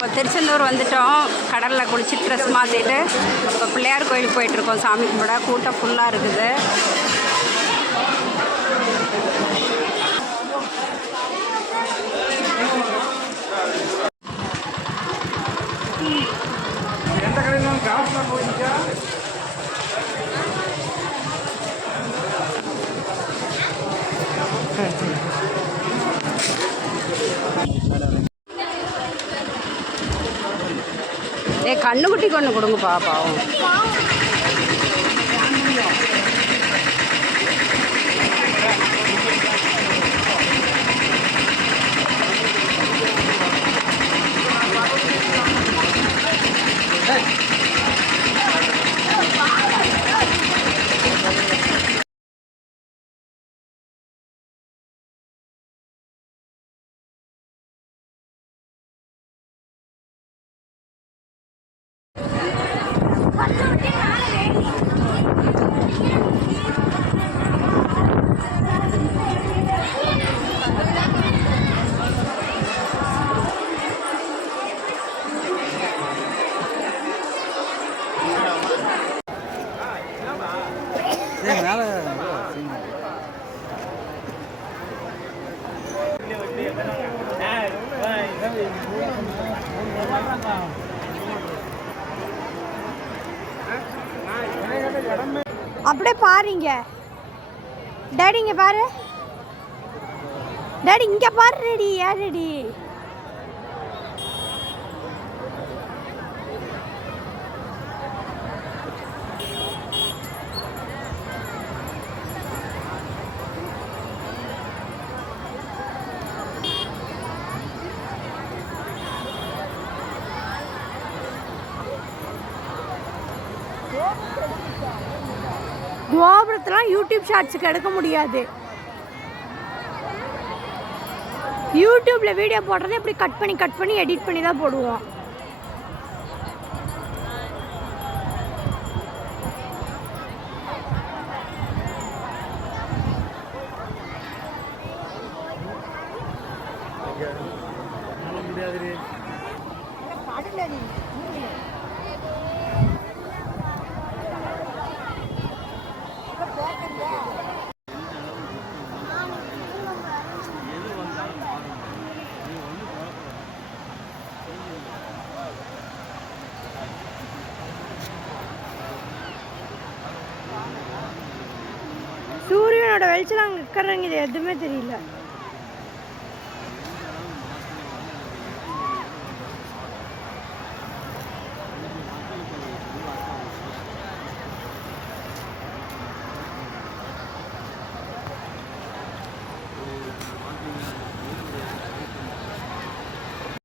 இப்போ திருச்செந்தூர் வந்துட்டோம். கடலில் குளிச்சுட்டு ட்ரெஸ் மாற்றிட்டு இப்போ பிள்ளையார் கோயிலுக்கு போயிட்டுருக்கோம். சாமி கும்பிட கூட்டம் ஃபுல்லாக இருக்குது. கண்ணுக்குட்டி கொண்டு கொடுங்கப்பா பாவம். அப்படியே பாருங்க டாடி, இங்கே பாரு டாடி, இங்கே பாரு ரெடி. யார் ரெடி? கோபுரத்தெல்லாம் யூடியூப் ஷார்ட்ஸுக்கு எடுக்க முடியாது. யூடியூப்ல வீடியோ போடுறதை இப்படி கட் பண்ணி எடிட் பண்ணி தான் போடுவோம். சூரியனோட வெளிச்சம் அங்கே இருக்கிறவங்க இது எதுவுமே தெரியல.